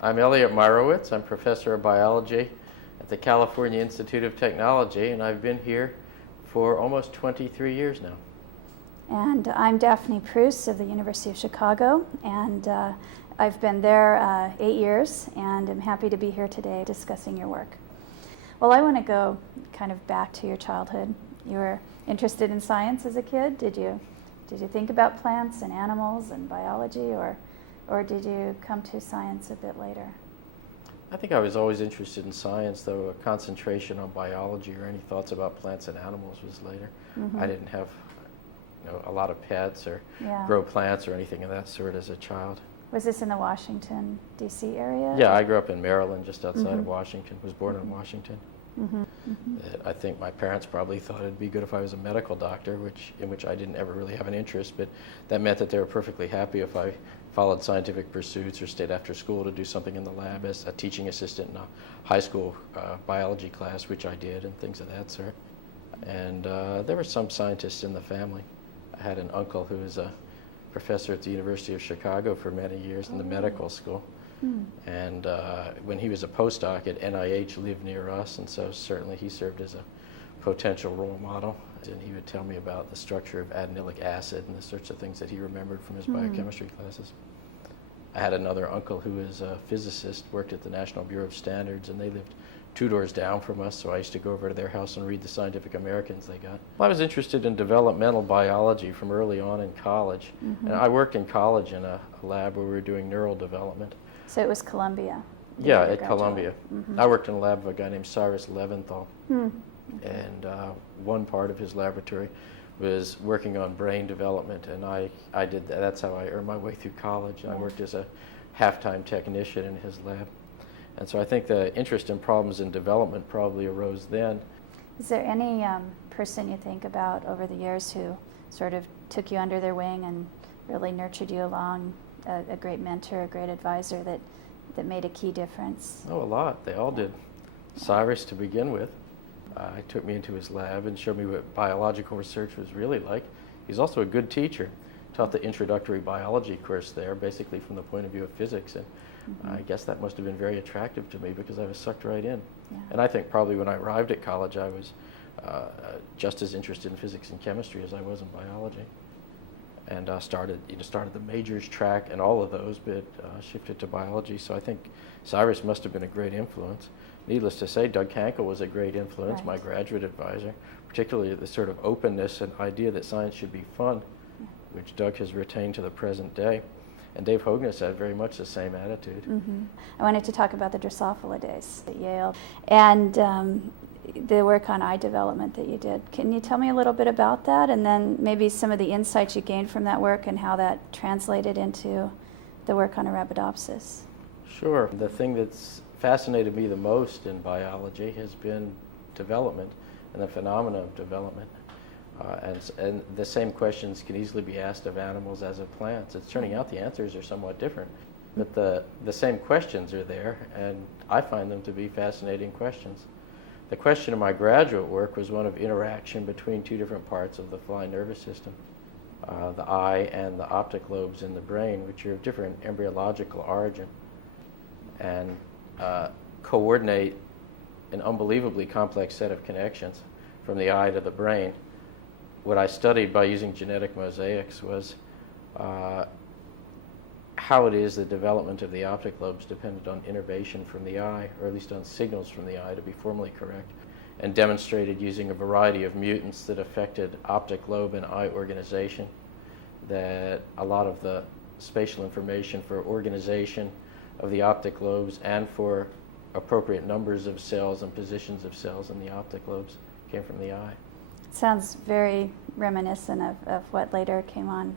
I'm Elliot Meyerowitz. I'm Professor of Biology at the California Institute of Technology, and I've been here for almost 23 years now. And I'm Daphne Preuss of the University of Chicago, and I've been there 8 years, and I'm happy to be here today discussing your work. Well, I want to go kind of back to your childhood. You were interested in science as a kid. Did you think about plants and animals and biology, or did you come to science a bit later? I think I was always interested in science, though a concentration on biology or any thoughts about plants and animals was later. Mm-hmm. I didn't have a lot of pets or grow plants or anything of that sort as a child. Was this in the Washington, D.C. area? Yeah, I grew up in Maryland, just outside Mm-hmm. of Washington, was born in Washington. Mm-hmm. Mm-hmm. I think my parents probably thought it'd be good if I was a medical doctor, in which I didn't ever really have an interest, but that meant that they were perfectly happy if I followed scientific pursuits or stayed after school to do something in the lab as a teaching assistant in a high school biology class, which I did, and things of that sort. And there were some scientists in the family. I had an uncle who was a professor at the University of Chicago for many years in the medical school. And when he was a postdoc at NIH, lived near us, and so certainly he served as a potential role model. And he would tell me about the structure of adenyllic acid and the sorts of things that he remembered from his biochemistry classes. I had another uncle who was a physicist, worked at the National Bureau of Standards, and they lived 2 doors down from us, so I used to go over to their house and read the Scientific Americans they got. Well, I was interested in developmental biology from early on in college. And I worked in college in a lab where we were doing neural development. So it was Columbia? Yeah, at Columbia. I worked in a lab of a guy named Cyrus Leventhal. And one part of his laboratory was working on brain development, and I did that. That's how I earned my way through college. I worked as a half-time technician in his lab. And so I think the interest in problems in development probably arose then. Is there any person you think about over the years who sort of took you under their wing and really nurtured you along, a great mentor, a great advisor that made a key difference? Oh, a lot. They all did. Cyrus to begin with. He took me into his lab and showed me what biological research was really like. He's also a good teacher. Taught the introductory biology course there, basically from the point of view of physics. And I guess that must have been very attractive to me because I was sucked right in. Yeah. And I think probably when I arrived at college, I was just as interested in physics and chemistry as I was in biology. And started the majors track and all of those, but shifted to biology. So I think Cyrus must have been a great influence. Needless to say, Doug Hankel was a great influence, my graduate advisor, particularly the sort of openness and idea that science should be fun, which Doug has retained to the present day. And Dave Hogness had very much the same attitude. I wanted to talk about the Drosophila days at Yale and the work on eye development that you did. Can you tell me a little bit about that, and then maybe some of the insights you gained from that work and how that translated into the work on Arabidopsis? Sure. The thing that's fascinated me the most in biology has been development and the phenomena of development. And the same questions can easily be asked of animals as of plants. It's turning out the answers are somewhat different, but the same questions are there, and I find them to be fascinating questions. The question of my graduate work was one of interaction between 2 different parts of the flying nervous system, the eye and the optic lobes in the brain, which are of different embryological origin, and coordinate an unbelievably complex set of connections from the eye to the brain. What I studied by using genetic mosaics was how it is the development of the optic lobes depended on innervation from the eye, or at least on signals from the eye, to be formally correct, and demonstrated using a variety of mutants that affected optic lobe and eye organization, that a lot of the spatial information for organization of the optic lobes and for appropriate numbers of cells and positions of cells in the optic lobes came from the eye. It sounds very reminiscent of what later came on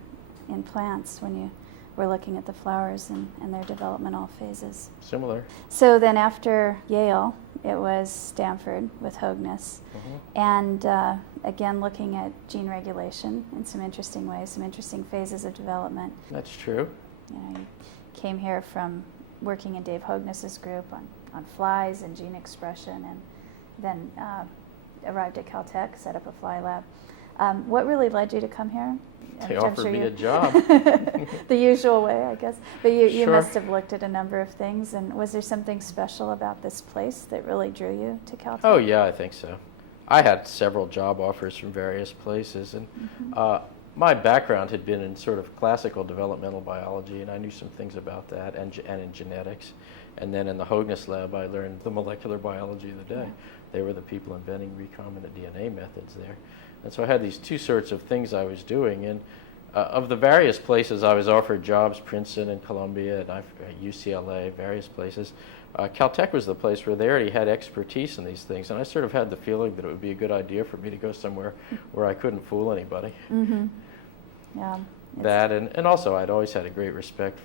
in plants when you were looking at the flowers and their developmental phases. Similar. So then after Yale, it was Stanford with Hogness. And again, looking at gene regulation in some interesting ways, some interesting phases of development. That's true. You came here from working in Dave Hogness's group on flies and gene expression, and then arrived at Caltech, set up a fly lab. What really led you to come here? They offered me a job. The usual way, I guess. But you Sure. must have looked at a number of things. And was there something special about this place that really drew you to Caltech? Oh, yeah, I think so. I had several job offers from various places, and my background had been in sort of classical developmental biology, and I knew some things about that, and in genetics. And then in the Hogness lab, I learned the molecular biology of the day. Yeah. They were the people inventing recombinant DNA methods there. And so I had these two sorts of things I was doing. And of the various places I was offered jobs, Princeton and Columbia and UCLA, various places, Caltech was the place where they already had expertise in these things. And I sort of had the feeling that it would be a good idea for me to go somewhere where I couldn't fool anybody. Mm-hmm. Yeah. That, and also I'd always had a great respect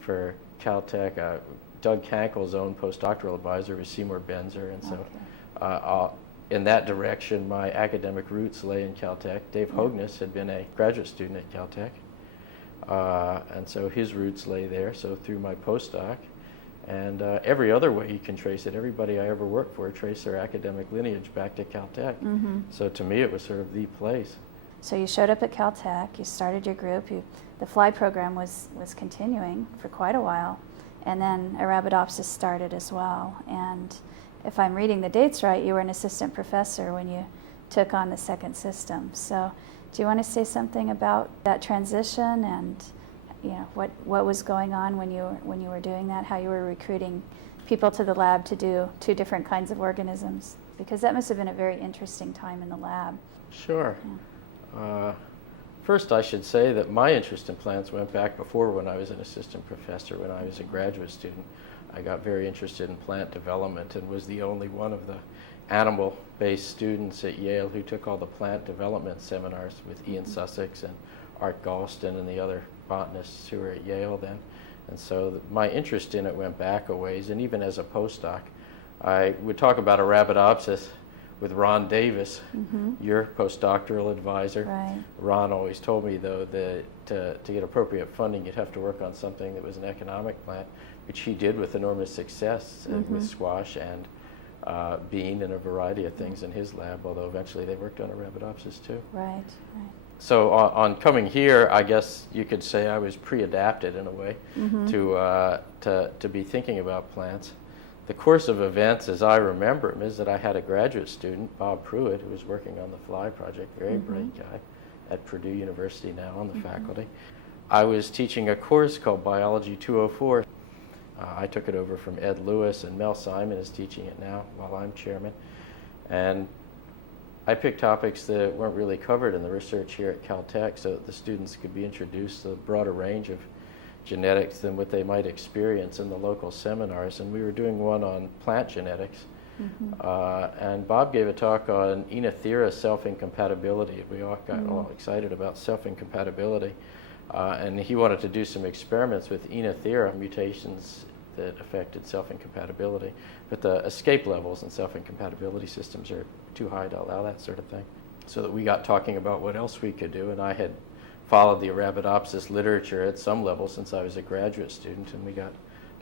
for Caltech. Doug Kankel's own postdoctoral advisor was Seymour Benzer, and so in that direction, my academic roots lay in Caltech. Dave Hogness had been a graduate student at Caltech, and so his roots lay there. So through my postdoc, and every other way you can trace it, everybody I ever worked for traced their academic lineage back to Caltech. Mm-hmm. So to me, it was sort of the place. So you showed up at Caltech, you started your group, the FLY program was continuing for quite a while, and then Arabidopsis started as well. And if I'm reading the dates right, you were an assistant professor when you took on the second system. So do you want to say something about that transition and what was going on when you were doing that, how you were recruiting people to the lab to do two different kinds of organisms? Because that must have been a very interesting time in the lab. Sure. Yeah. First, I should say that my interest in plants went back before when I was an assistant professor. When I was a graduate student, I got very interested in plant development and was the only one of the animal-based students at Yale who took all the plant development seminars with Ian Sussex and Art Galston and the other botanists who were at Yale then. And so my interest in it went back a ways, and even as a postdoc, I would talk about Arabidopsis with Ron Davis, your postdoctoral advisor. Right. Ron always told me, though, that to get appropriate funding, you'd have to work on something that was an economic plant, which he did with enormous success with squash and bean and a variety of things in his lab, although eventually they worked on Arabidopsis too. Right, right. So on coming here, I guess you could say I was pre-adapted in a way to be thinking about plants. The course of events, as I remember them, is that I had a graduate student, Bob Pruitt, who was working on the FLY project, very bright guy, at Purdue University now on the faculty. I was teaching a course called Biology 204. I took it over from Ed Lewis, and Mel Simon is teaching it now while I'm chairman. And I picked topics that weren't really covered in the research here at Caltech so that the students could be introduced to a broader range of genetics than what they might experience in the local seminars. And we were doing one on plant genetics. And Bob gave a talk on Enothera self-incompatibility. We all got all excited about self-incompatibility. And he wanted to do some experiments with Enothera mutations that affected self-incompatibility. But the escape levels in self-incompatibility systems are too high to allow that sort of thing. So that we got talking about what else we could do, and I had followed the Arabidopsis literature at some level since I was a graduate student, and we got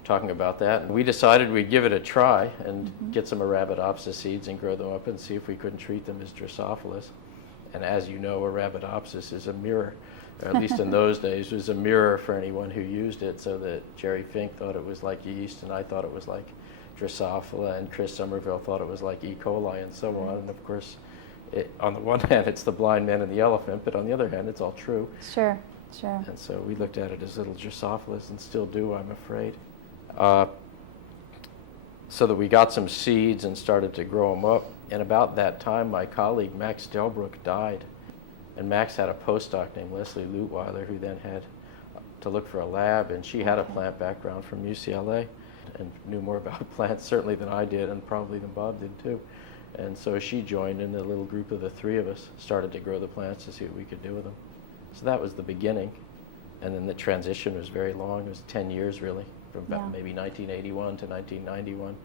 talking about that. And we decided we'd give it a try and get some Arabidopsis seeds and grow them up and see if we couldn't treat them as Drosophilus. And as you know, Arabidopsis is a mirror, or at least in those days, was a mirror for anyone who used it, so that Jerry Fink thought it was like yeast, and I thought it was like Drosophila, and Chris Somerville thought it was like E. coli, and so on. And of course, on the one hand, it's the blind man and the elephant, but on the other hand, it's all true. Sure, sure. And so we looked at it as little Drosophilus, and still do, I'm afraid. So that we got some seeds and started to grow them up. And about that time, my colleague Max Delbruck died. And Max had a postdoc named Leslie Lutweiler, who then had to look for a lab, and she had a plant background from UCLA and knew more about plants certainly than I did, and probably than Bob did too. And so she joined in, a little group of the three of us started to grow the plants to see what we could do with them. So that was the beginning. And then the transition was very long. It was 10 years really, from about maybe 1981 to 1991,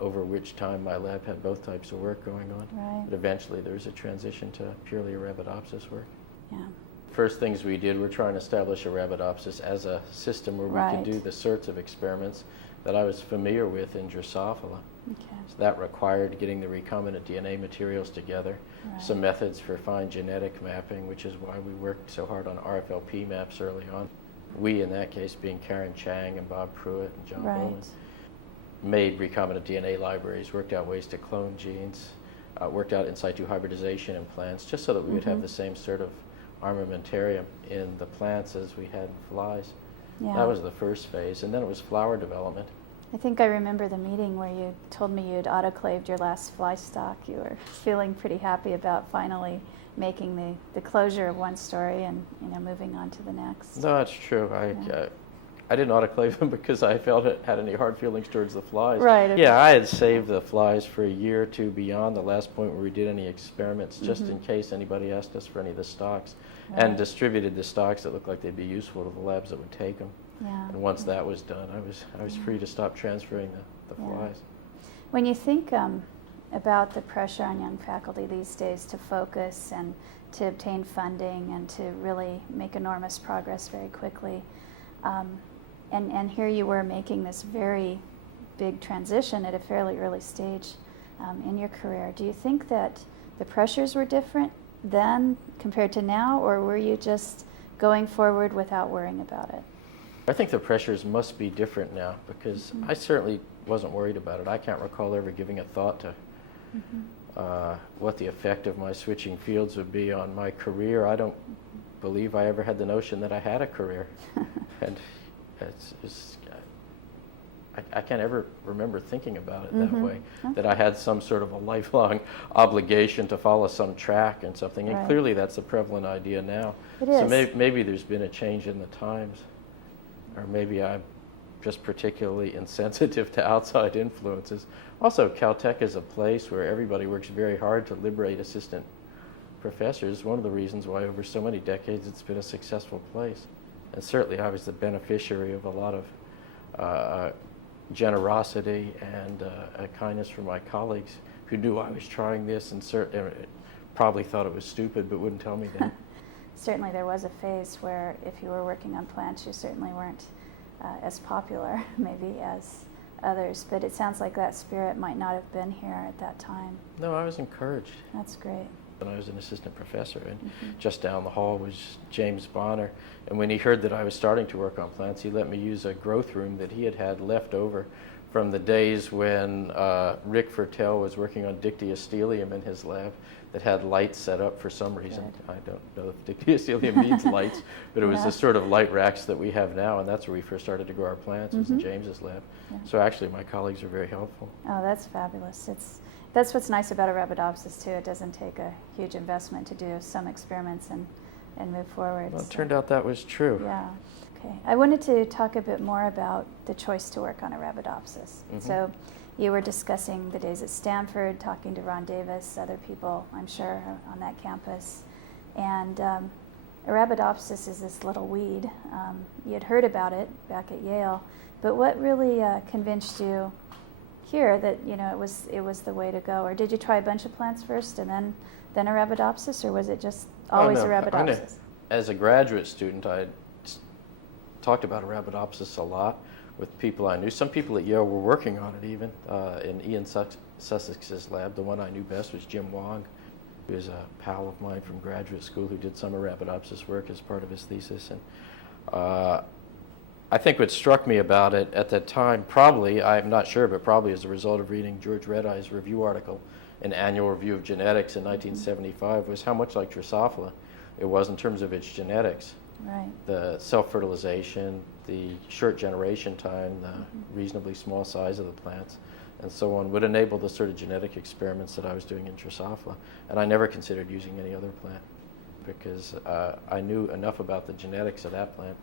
over which time my lab had both types of work going on. Right. But eventually there was a transition to purely Arabidopsis work. Yeah. first things we did were try and establish Arabidopsis as a system where we Right. can do the sorts of experiments that I was familiar with in Drosophila. Okay. So that required getting the recombinant DNA materials together, Right. some methods for fine genetic mapping, which is why we worked so hard on RFLP maps early on. We, in that case, being Karen Chang and Bob Pruitt and John Right. Bowman, made recombinant DNA libraries, worked out ways to clone genes, worked out in situ hybridization in plants, just so that we would have the same sort of armamentarium in the plants as we had in flies. Yeah. That was the first phase, and then it was flower development. I think I remember the meeting where you told me you'd autoclaved your last fly stock. You were feeling pretty happy about finally making the closure of one story and moving on to the next. No, that's true. I didn't autoclave them because I felt it had any hard feelings towards the flies. Right. Okay. Yeah, I had saved the flies for a year or two beyond the last point where we did any experiments, just in case anybody asked us for any of the stocks, and Right. distributed the stocks that looked like they'd be useful to the labs that would take them. Yeah. And once that was done, I was free to stop transferring the Yeah. flies. When you think about the pressure on young faculty these days to focus and to obtain funding and to really make enormous progress very quickly, and here you were making this very big transition at a fairly early stage in your career, do you think that the pressures were different then compared to now, or were you just going forward without worrying about it? I think the pressures must be different now because I certainly wasn't worried about it. I can't recall ever giving a thought to what the effect of my switching fields would be on my career. I don't believe I ever had the notion that I had a career. And I can't ever remember thinking about it that way, that I had some sort of a lifelong obligation to follow some track and something. And Right. clearly that's a prevalent idea now. It So is. maybe there's been a change in the times. Or maybe I'm just particularly insensitive to outside influences. Also, Caltech is a place where everybody works very hard to liberate assistant professors. One of the reasons why over so many decades it's been a successful place. And certainly I was the beneficiary of a lot of generosity and kindness from my colleagues who knew I was trying this and probably thought it was stupid but wouldn't tell me that. Certainly there was a phase where if you were working on plants, you certainly weren't as popular maybe as others, but it sounds like that spirit might not have been here at that time. No, I was encouraged. That's great. When I was an assistant professor, and just down the hall was James Bonner, and when he heard that I was starting to work on plants, he let me use a growth room that he had left over from the days when Rick Fertel was working on dictyostelium in his lab that had lights set up for some reason. Good. I don't know if dictyostelium needs lights, but it was the sort of light racks that we have now, and that's where we first started to grow our plants, was in James's lab. Yeah. So actually my colleagues are very helpful. Oh, that's fabulous. That's what's nice about Arabidopsis too. It doesn't take a huge investment to do some experiments and move forward. Well, it So, turned out that was true. yeah. Okay. I wanted to talk a bit more about the choice to work on Arabidopsis. So you were discussing the days at Stanford, talking to Ron Davis, other people, I'm sure, on that campus. And Arabidopsis is this little weed. You had heard about it back at Yale, but what really convinced you here that it was the way to go? Or did you try a bunch of plants first and then Arabidopsis, or was it just always Arabidopsis? As a graduate student, I talked about Arabidopsis a lot with people I knew. Some people at Yale were working on it even. In Ian Sussex's lab, the one I knew best was Jim Wong, who is a pal of mine from graduate school who did some Arabidopsis work as part of his thesis. And I think what struck me about it at that time, probably, I'm not sure, but probably as a result of reading George Redeye's review article in Annual Review of Genetics in 1975, was how much like Drosophila it was in terms of its genetics. Right. The self-fertilization, the short generation time, the reasonably small size of the plants, and so on, would enable the sort of genetic experiments that I was doing in Drosophila. And I never considered using any other plant because I knew enough about the genetics of that plant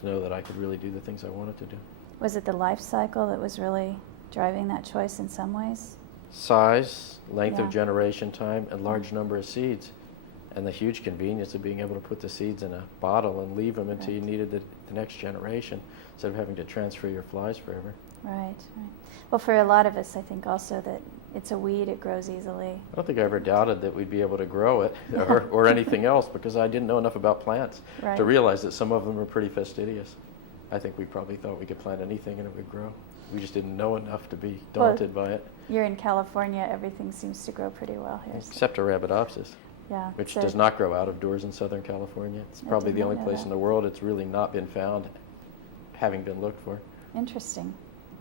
to know that I could really do the things I wanted to do. Was it the life cycle that was really driving that choice in some ways? Size, length Yeah. of generation time, and large number of seeds. and the huge convenience of being able to put the seeds in a bottle and leave them until you needed the next generation, instead of having to transfer your flies forever. Right, right. Well, for a lot of us, I think also that it's a weed, it grows easily. I don't think I ever doubted that we'd be able to grow it or anything else, because I didn't know enough about plants to realize that some of them are pretty fastidious. I think we probably thought we could plant anything and it would grow. We just didn't know enough to be daunted by it. You're in California, everything seems to grow pretty well here. Except Arabidopsis, which does not grow out of doors in Southern California. It's probably the only place in the world it's really not been found, having been looked for. Interesting.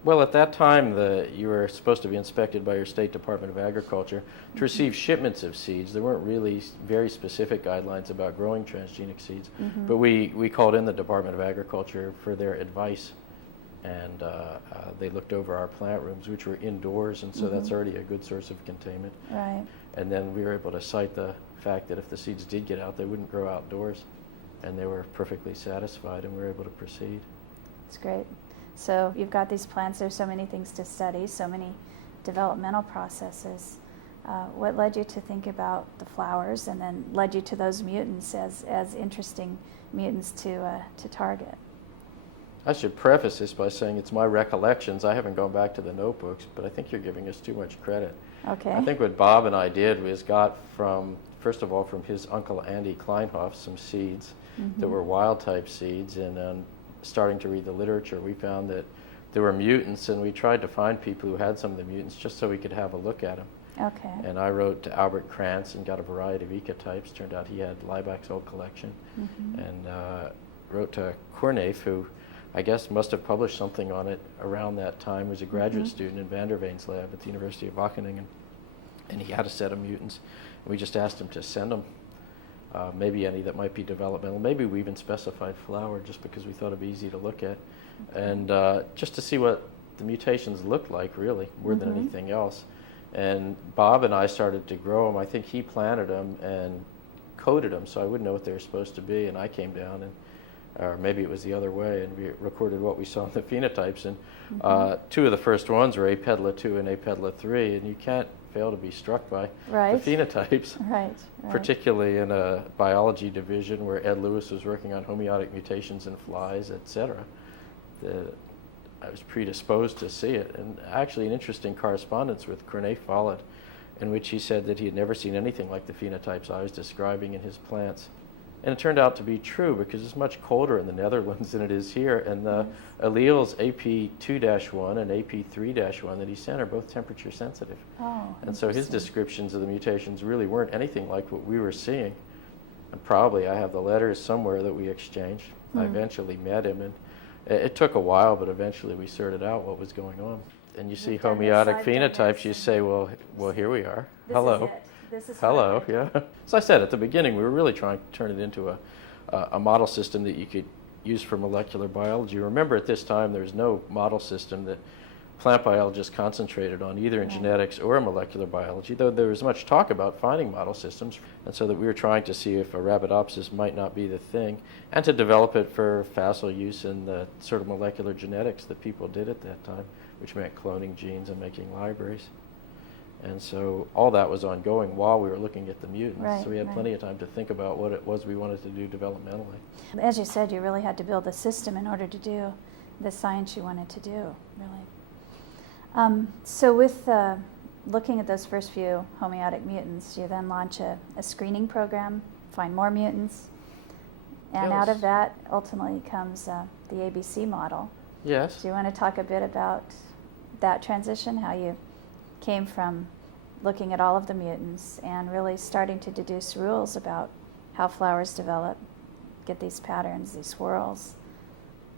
Well, at that time, you were supposed to be inspected by your State Department of Agriculture to receive shipments of seeds. There weren't really very specific guidelines about growing transgenic seeds, but we called in the Department of Agriculture for their advice, and they looked over our plant rooms, which were indoors, and so that's already a good source of containment. Right. And then we were able to cite the fact that if the seeds did get out, they wouldn't grow outdoors, and they were perfectly satisfied, and we were able to proceed. That's great. So you've got these plants, there's so many things to study, so many developmental processes. What led you to think about the flowers and then led you to those mutants as interesting mutants to target? I should preface this by saying it's my recollections. I haven't gone back to the notebooks, but I think you're giving us too much credit. Okay. I think what Bob and I did was got first of all, from his uncle Andy Kleinhoff, some seeds that were wild-type seeds, and starting to read the literature, we found that there were mutants, and we tried to find people who had some of the mutants just so we could have a look at them. Okay. And I wrote to Albert Krantz and got a variety of ecotypes. Turned out he had Liebeck's old collection. And wrote to Kornaef, who I guess must have published something on it around that time, was a graduate student in Van der Veen's lab at the University of Wageningen. And he had a set of mutants. And we just asked him to send them. Maybe any that might be developmental. Maybe we even specified flower just because we thought it'd be easy to look at. And just to see what the mutations looked like, really, more than anything else. And Bob and I started to grow them. I think he planted them and coded them, so I wouldn't know what they were supposed to be. And I came down, or maybe it was the other way, and we recorded what we saw in the phenotypes. And two of the first ones were Apedla 2 and Apedla 3, and you can't fail to be struck by the phenotypes. Right. Particularly in a biology division where Ed Lewis was working on homeotic mutations in flies, etc. I was predisposed to see it. And actually an interesting correspondence with Kornaef followed, in which he said that he had never seen anything like the phenotypes I was describing in his plants. And it turned out to be true, because it's much colder in the Netherlands than it is here, and the alleles AP2-1 and AP3-1 that he sent are both temperature sensitive. And so his descriptions of the mutations really weren't anything like what we were seeing. And probably I have the letters somewhere that we exchanged. I eventually met him, and it took a while, but eventually we sorted out what was going on. And you see homeotic phenotypes, you say, well, here we are. Hello. This is Hello, yeah. As I said at the beginning, we were really trying to turn it into a model system that you could use for molecular biology. Remember, at this time, there was no model system that plant biologists concentrated on, either in genetics or in molecular biology, though there was much talk about finding model systems, and so that we were trying to see if Arabidopsis might not be the thing, and to develop it for facile use in the sort of molecular genetics that people did at that time, which meant cloning genes and making libraries. And so all that was ongoing while we were looking at the mutants. So we had plenty of time to think about what it was we wanted to do developmentally. As you said, you really had to build a system in order to do the science you wanted to do, really. So with looking at those first few homeotic mutants, you then launch a screening program, find more mutants, and out of that ultimately comes the ABC model. Yes. Do you want to talk a bit about that transition, how you came from looking at all of the mutants and really starting to deduce rules about how flowers develop, get these patterns, these swirls?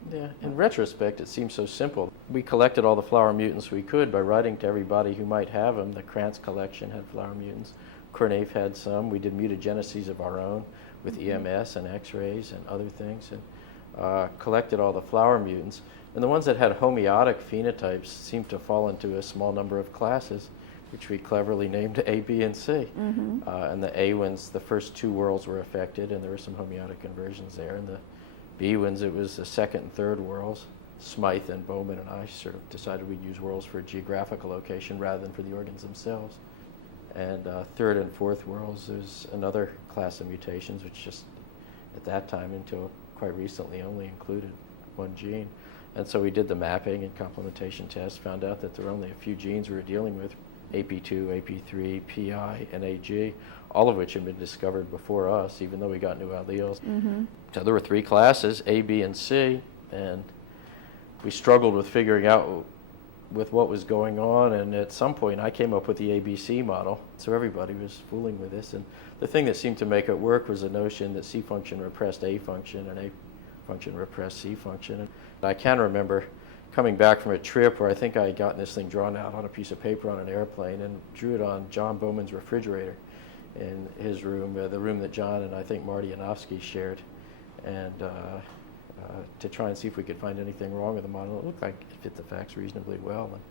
Yeah, in retrospect, it seems so simple. We collected all the flower mutants we could by writing to everybody who might have them. The Krantz collection had flower mutants. Kornaef had some. We did mutageneses of our own with EMS and X-rays and other things, and collected all the flower mutants. And the ones that had homeotic phenotypes seemed to fall into a small number of classes, which we cleverly named A, B, and C. And the A ones, the first two whorls were affected, and there were some homeotic conversions there. And the B ones, it was the second and third whorls. Smythe and Bowman and I sort of decided we'd use whorls for a geographical location rather than for the organs themselves. And third and fourth whorls, there's another class of mutations, which just at that time until quite recently only included one gene. And so we did the mapping and complementation tests, found out that there were only a few genes we were dealing with, AP2, AP3, PI, and AG, all of which had been discovered before us, even though we got new alleles. Mm-hmm. So there were three classes, A, B, and C, and we struggled with figuring out with what was going on, and at some point I came up with the ABC model, so everybody was fooling with this. And the thing that seemed to make it work was the notion that C function repressed A function and A function repressed C function. And I can remember coming back from a trip where I think I had gotten this thing drawn out on a piece of paper on an airplane and drew it on John Bowman's refrigerator in his room, the room that John and I think Marty Yanofsky shared, and to try and see if we could find anything wrong with the model. It looked like it fit the facts reasonably well, and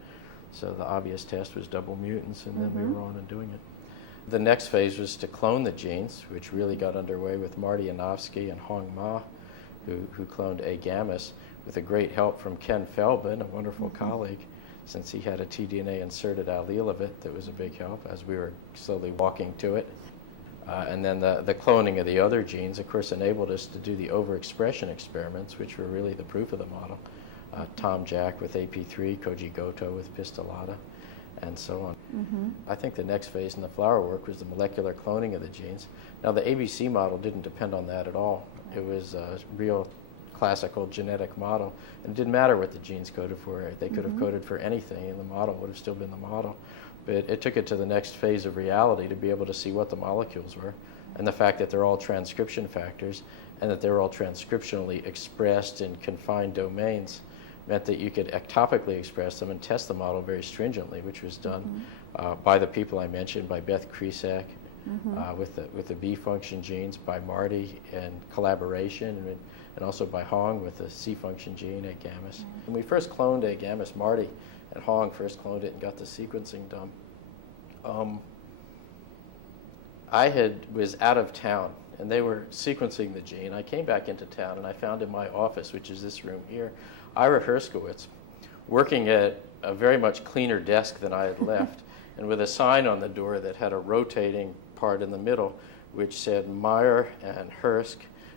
so the obvious test was double mutants, and then we were on and doing it. The next phase was to clone the genes, which really got underway with Marty Yanofsky and Hong Ma, who cloned A gammas, with a great help from Ken Feldman, a wonderful colleague, since he had a tDNA inserted allele of it that was a big help as we were slowly walking to it. And then the cloning of the other genes, of course, enabled us to do the overexpression experiments, which were really the proof of the model. Tom Jack with AP3, Koji Goto with Pistolata, and so on. Mm-hmm. I think the next phase in the flower work was the molecular cloning of the genes. Now, the ABC model didn't depend on that at all. It was a real classical genetic model, and it didn't matter what the genes coded for. They could have coded for anything, and the model would have still been the model. But it took it to the next phase of reality to be able to see what the molecules were, and the fact that they're all transcription factors and that they're all transcriptionally expressed in confined domains meant that you could ectopically express them and test the model very stringently, which was done by the people I mentioned, by Beth Kresak, with the B function genes, by Marty and collaboration, and also by Hong with the C function gene, A gammas. When we first cloned A gammas, Marty and Hong first cloned it and got the sequencing done. I was out of town, and they were sequencing the gene. I came back into town, and I found in my office, which is this room here, Ira Herskowitz, working at a very much cleaner desk than I had left, and with a sign on the door that had a rotating part in the middle, which said Meyer and Hersk,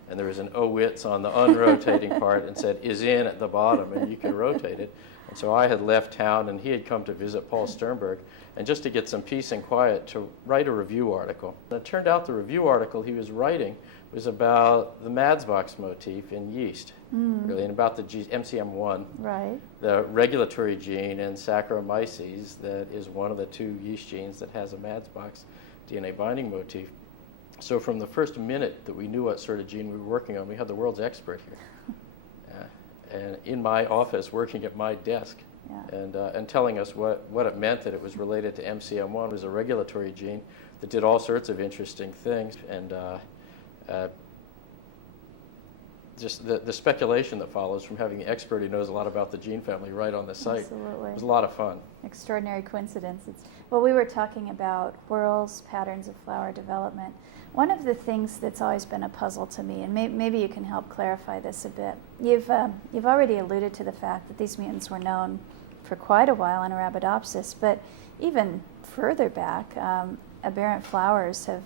and there was an Owitz on the unrotating part and said is in at the bottom, and you could rotate it. And so I had left town, and he had come to visit Paul Sternberg, and just to get some peace and quiet, to write a review article. And it turned out the review article he was writing was about the Madsbox motif in yeast, really, and about the MCM1, Right. the regulatory gene in Saccharomyces that is one of the two yeast genes that has a Madsbox DNA binding motif. So from the first minute that we knew what sort of gene we were working on, we had the world's expert here. And in my office, working at my desk, and telling us what it meant that it was related to MCM1. It was a regulatory gene that did all sorts of interesting things, and just the speculation that follows from having the expert who knows a lot about the gene family right on the site. Absolutely. Was a lot of fun. Extraordinary coincidence. Well, we were talking about whorls, patterns of flower development. One of the things that's always been a puzzle to me, and maybe you can help clarify this a bit, you've already alluded to the fact that these mutants were known for quite a while in Arabidopsis, but even further back, aberrant flowers have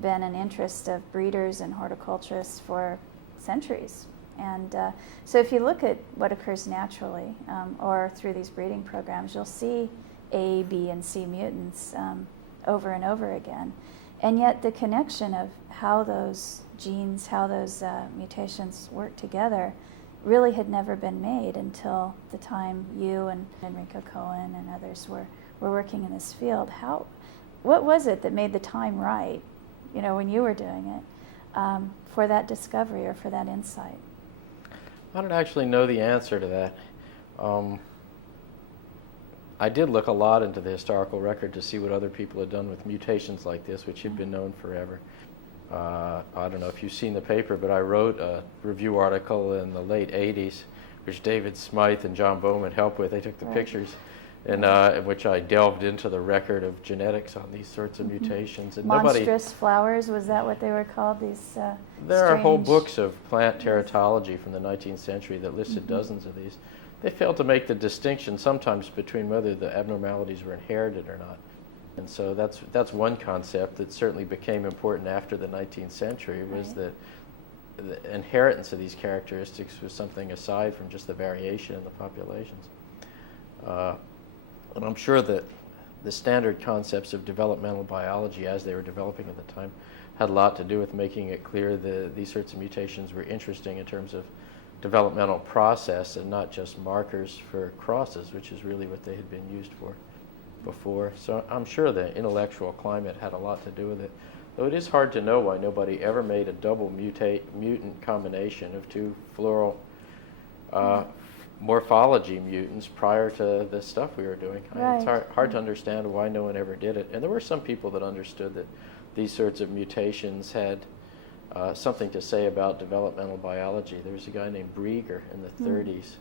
been an interest of breeders and horticulturists for centuries. And so if you look at what occurs naturally or through these breeding programs, you'll see A, B, and C mutants over and over again. And yet the connection of how those genes, how those mutations work together really had never been made until the time you and Enrico Cohen and others were working in this field. What was it that made the time right, when you were doing it, for that discovery or for that insight? I don't actually know the answer to that. I did look a lot into the historical record to see what other people had done with mutations like this, which had been known forever. I don't know if you've seen the paper, but I wrote a review article in the late 80s, which David Smythe and John Bowman helped with. They took the pictures, and in which I delved into the record of genetics on these sorts of mutations. And Monstrous flowers, was that what they were called? These there are whole books of plant teratology from the 19th century that listed dozens of these. They failed to make the distinction sometimes between whether the abnormalities were inherited or not. And so that's one concept that certainly became important after the 19th century, was Right. that the inheritance of these characteristics was something aside from just the variation in the populations. And I'm sure that the standard concepts of developmental biology as they were developing at the time had a lot to do with making it clear that these sorts of mutations were interesting in terms of developmental process and not just markers for crosses, which is really what they had been used for before. So I'm sure the intellectual climate had a lot to do with it. Though it is hard to know why nobody ever made a double mutant combination of two floral morphology mutants prior to the stuff we were doing. Right. It's hard to understand why no one ever did it. And there were some people that understood that these sorts of mutations had something to say about developmental biology. There was a guy named Brieger in the 30s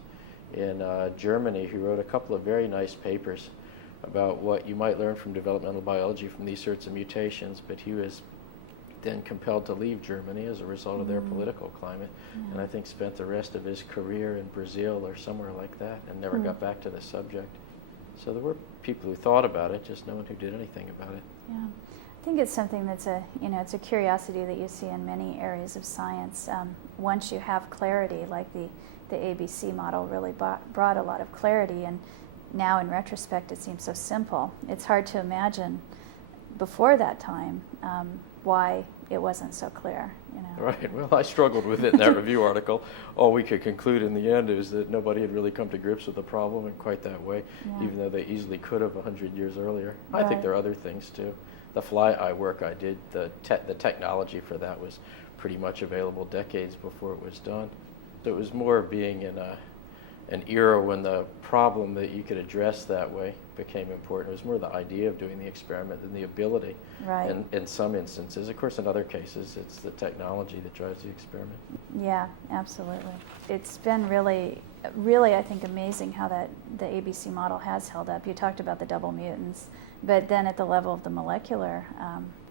in Germany who wrote a couple of very nice papers about what you might learn from developmental biology from these sorts of mutations, but he was then compelled to leave Germany as a result of their political climate, and I think spent the rest of his career in Brazil or somewhere like that and never got back to the subject. So there were people who thought about it, just no one who did anything about it. Yeah. I think it's something that's it's a curiosity that you see in many areas of science. Once you have clarity, like the ABC model really brought a lot of clarity, and now in retrospect it seems so simple. It's hard to imagine before that time why it wasn't so clear. Right. Well, I struggled with it in that review article. All we could conclude in the end is that nobody had really come to grips with the problem in quite that way, even though they easily could have 100 years earlier. I think there are other things too. The fly eye work I did, the technology for that was pretty much available decades before it was done. So it was more being in an era when the problem that you could address that way became important. It was more the idea of doing the experiment than the ability. Right. In some instances. Of course, in other cases, it's the technology that drives the experiment. Yeah, absolutely. It's been really, I think, amazing how the ABC model has held up. You talked about the double mutants, but then at the level of the molecular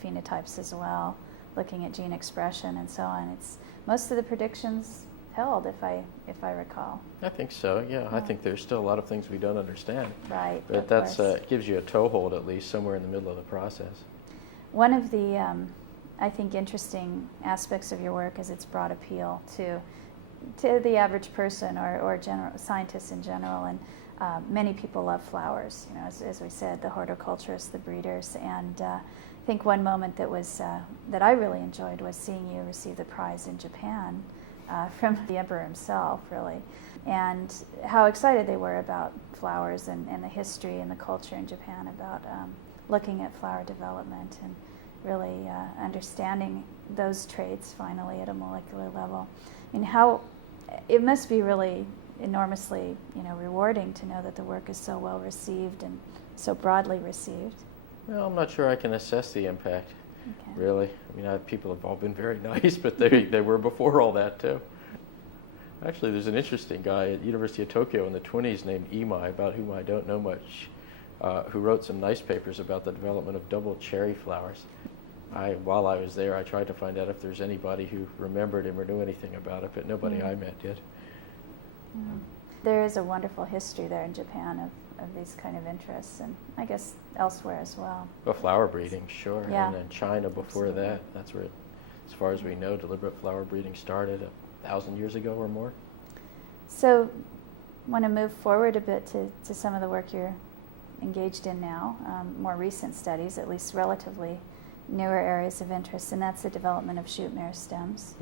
phenotypes as well, looking at gene expression and so on, most of the predictions held, if I recall. I think so, yeah. I think there's still a lot of things we don't understand. Right. But that's gives you a toehold, at least, somewhere in the middle of the process. One of the, I think, interesting aspects of your work is its broad appeal to the average person or scientists in general. And many people love flowers, as we said, the horticulturists, the breeders. And I think one moment that I really enjoyed was seeing you receive the prize in Japan from the emperor himself, really, and how excited they were about flowers and the history and the culture in Japan about looking at flower development and really understanding those traits finally at a molecular level. And how it must be really enormously rewarding to know that the work is so well received and so broadly received. Well, I'm not sure I can assess the impact. Okay. Really. I mean, people have all been very nice, but they were before all that, too. Actually, there's an interesting guy at University of Tokyo in the 20s named Imai, about whom I don't know much, who wrote some nice papers about the development of double cherry flowers. While I was there, I tried to find out if there's anybody who remembered him or knew anything about it, but nobody I met did. There is a wonderful history there in Japan of these kind of interests, and I guess elsewhere as well. Well, flower breeding, sure. Yeah. And in China before that, that's where, as far as we know, deliberate flower breeding started 1,000 years ago or more. So I want to move forward a bit to some of the work you're engaged in now, more recent studies, at least relatively newer areas of interest, and that's the development of shoot meristems.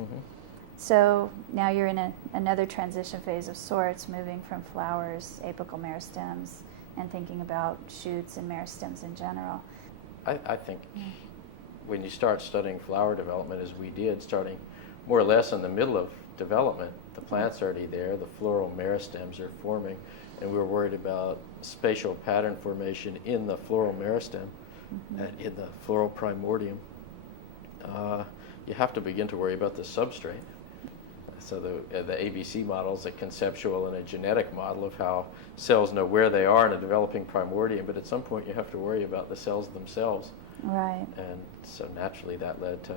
So now you're in another transition phase of sorts, moving from flowers, apical meristems, and thinking about shoots and meristems in general. I think when you start studying flower development, as we did, starting more or less in the middle of development, the plant's already there, the floral meristems are forming, and we were worried about spatial pattern formation in the floral meristem and in the floral primordium. You have to begin to worry about the substrate. So the ABC model is a conceptual and a genetic model of how cells know where they are in a developing primordium, but at some point you have to worry about the cells themselves. Right. And so naturally that led to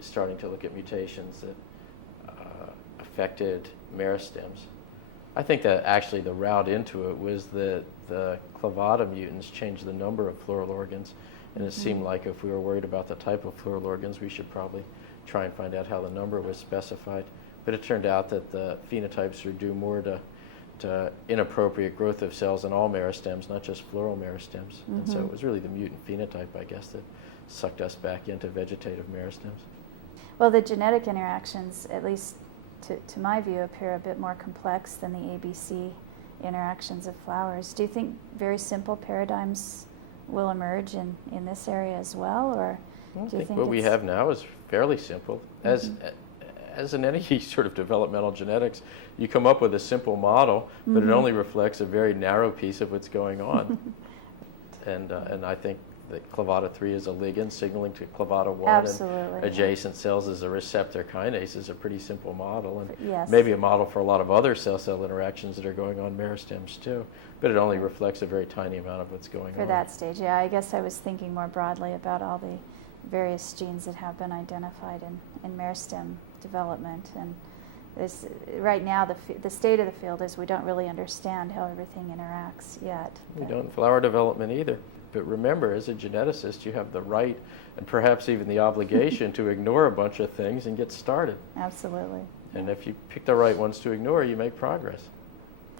starting to look at mutations that affected meristems. I think that actually the route into it was that the clavata mutants change the number of pleural organs, and it seemed like if we were worried about the type of pleural organs, we should probably try and find out how the number was specified. But it turned out that the phenotypes are due more to inappropriate growth of cells in all meristems, not just pleural meristems. And so it was really the mutant phenotype, I guess, that sucked us back into vegetative meristems. Well, the genetic interactions, at least to my view, appear a bit more complex than the ABC interactions of flowers. Do you think very simple paradigms will emerge in this area as well, or I do you think what we have now is fairly simple. As in any sort of developmental genetics, you come up with a simple model, but it only reflects a very narrow piece of what's going on. And I think that clavata3 is a ligand signaling to clavata1, Absolutely, and adjacent cells as a receptor kinase is a pretty simple model, and yes, maybe a model for a lot of other cell-cell interactions that are going on meristems too, but it only reflects a very tiny amount of what's going on. For that stage, yeah. I guess I was thinking more broadly about all the various genes that have been identified in meristem development, and right now the state of the field is we don't really understand how everything interacts yet. We don't in flower development either. But remember, as a geneticist, you have the right and perhaps even the obligation to ignore a bunch of things and get started. Absolutely. And if you pick the right ones to ignore, you make progress.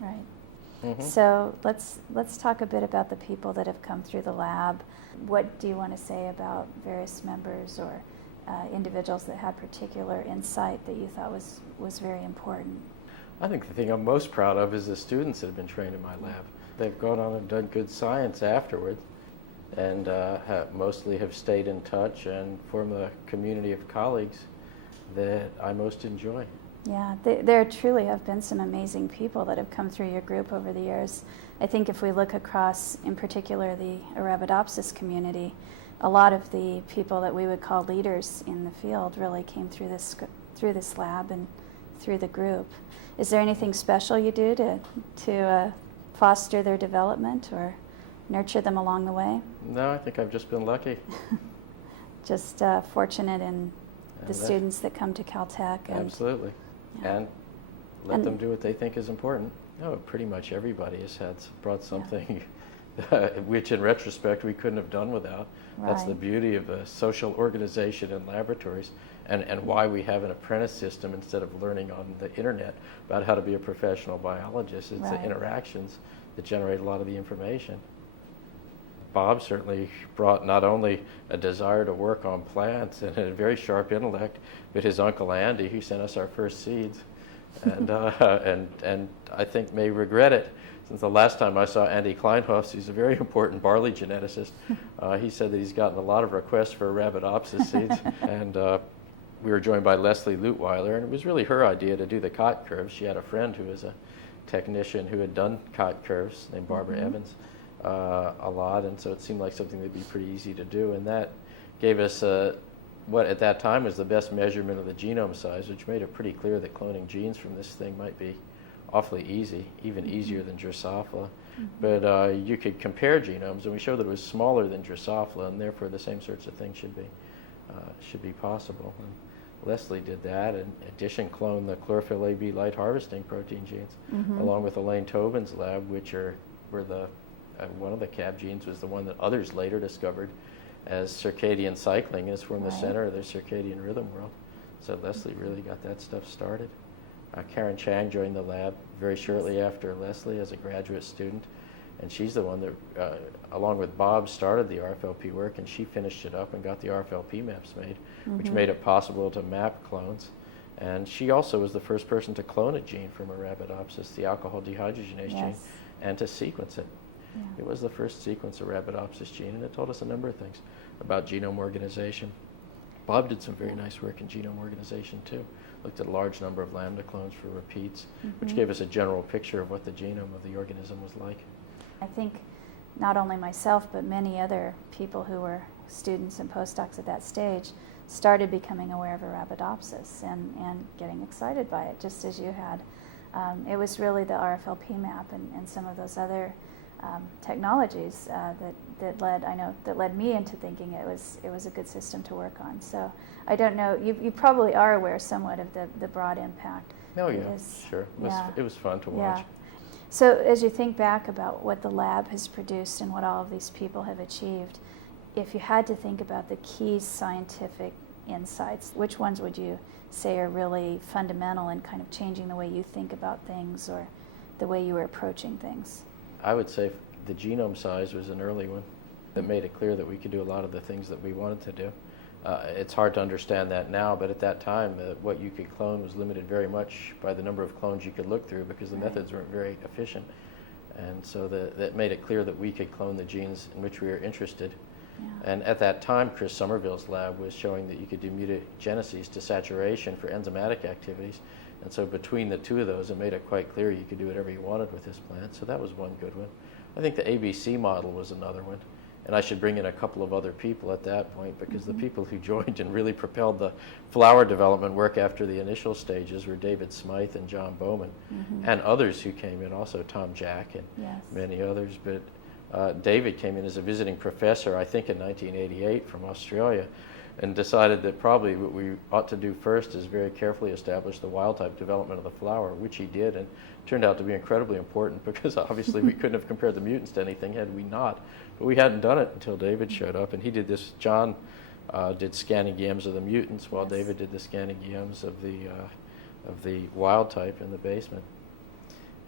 Right. So let's talk a bit about the people that have come through the lab. What do you want to say about various members or individuals that had particular insight that you thought was very important? I think the thing I'm most proud of is the students that have been trained in my lab. They've gone on and done good science afterwards, and mostly have stayed in touch and formed a community of colleagues that I most enjoy. Yeah, there truly have been some amazing people that have come through your group over the years. I think if we look across, in particular, the Arabidopsis community, a lot of the people that we would call leaders in the field really came through this lab and through the group. Is there anything special you do to foster their development or nurture them along the way? No, I think I've just been lucky. Just fortunate in the students that come to Caltech. Absolutely. And let them do what they think is important. No, pretty much everybody has brought something which in retrospect we couldn't have done without. Right. That's the beauty of a social organization in laboratories, and why we have an apprentice system instead of learning on the internet about how to be a professional biologist. It's the interactions that generate a lot of the information. Bob certainly brought not only a desire to work on plants and a very sharp intellect, but his uncle Andy, who sent us our first seeds, and I think may regret it. Since the last time I saw Andy Kleinhoff, he's a very important barley geneticist, he said that he's gotten a lot of requests for Arabidopsis seeds, and we were joined by Leslie Lutweiler, and it was really her idea to do the cot curves. She had a friend who was a technician who had done cot curves named Barbara Evans a lot, and so it seemed like something that would be pretty easy to do, and that gave us what at that time was the best measurement of the genome size, which made it pretty clear that cloning genes from this thing might be awfully easy, even easier than Drosophila. But you could compare genomes, and we showed that it was smaller than Drosophila, and therefore the same sorts of things should be possible. And Leslie did that, and in addition cloned the chlorophyll AB light harvesting protein genes, along with Elaine Tobin's lab, which were one of the CAB genes was the one that others later discovered as circadian cycling is from the center of their circadian rhythm world. So Leslie really got that stuff started. Karen Chang joined the lab very shortly after Leslie as a graduate student, and she's the one that, along with Bob, started the RFLP work, and she finished it up and got the RFLP maps made, which made it possible to map clones. And she also was the first person to clone a gene from Arabidopsis, the alcohol dehydrogenase gene, and to sequence it. It was the first sequence of Arabidopsis gene, and it told us a number of things about genome organization. Bob did some very nice work in genome organization too. Looked at a large number of lambda clones for repeats, which gave us a general picture of what the genome of the organism was like. I think not only myself, but many other people who were students and postdocs at that stage started becoming aware of Arabidopsis and getting excited by it, just as you had. It was really the RFLP map and some of those other technologies that led me into thinking it was a good system to work on. So I don't know, you probably are aware somewhat of the broad impact. Oh yeah, sure. It was fun to watch. So as you think back about what the lab has produced and what all of these people have achieved, if you had to think about the key scientific insights, which ones would you say are really fundamental in kind of changing the way you think about things or the way you were approaching things? I would say the genome size was an early one that made it clear that we could do a lot of the things that we wanted to do. It's hard to understand that now, but at that time, what you could clone was limited very much by the number of clones you could look through because the methods weren't very efficient. And so that made it clear that we could clone the genes in which we were interested. Yeah. And at that time, Chris Somerville's lab was showing that you could do mutagenesis to saturation for enzymatic activities. And so between the two of those, it made it quite clear you could do whatever you wanted with this plant. So that was one good one. I think the ABC model was another one. And I should bring in a couple of other people at that point because the people who joined and really propelled the flower development work after the initial stages were David Smythe and John Bowman and others who came in, also Tom Jack and many others. But David came in as a visiting professor, I think in 1988 from Australia, and decided that probably what we ought to do first is very carefully establish the wild-type development of the flower, which he did, and turned out to be incredibly important because obviously we couldn't have compared the mutants to anything had we not. But we hadn't done it until David showed up, and he did this. John did scanning EMs of the mutants, while David did the scanning EMs of the wild-type in the basement.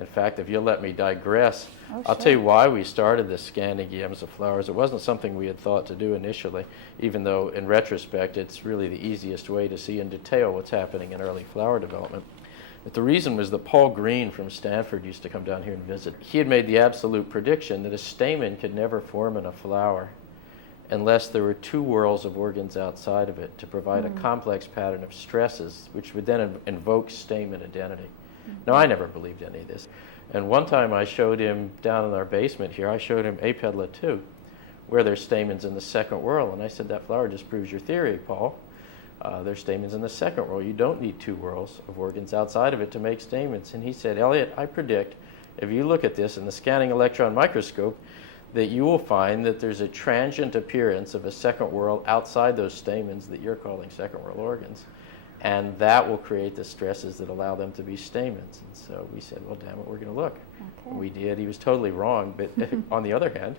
In fact, if you'll let me digress, I'll tell you why we started the scanning EMs of flowers. It wasn't something we had thought to do initially, even though in retrospect it's really the easiest way to see in detail what's happening in early flower development. But the reason was that Paul Green from Stanford used to come down here and visit. He had made the absolute prediction that a stamen could never form in a flower unless there were two whorls of organs outside of it to provide a complex pattern of stresses, which would then invoke stamen identity. Now, I never believed any of this. And one time I showed him down in our basement here, I showed him Apedla 2, where there's stamens in the second whorl. And I said, that flower just proves your theory, Paul. There's stamens in the second whorl. You don't need two whorls of organs outside of it to make stamens. And he said, Elliot, I predict if you look at this in the scanning electron microscope, that you will find that there's a transient appearance of a second whorl outside those stamens that you're calling second whorl organs. And that will create the stresses that allow them to be stamens. And so we said, well, damn it, we're going to look. Okay. We did. He was totally wrong. But on the other hand,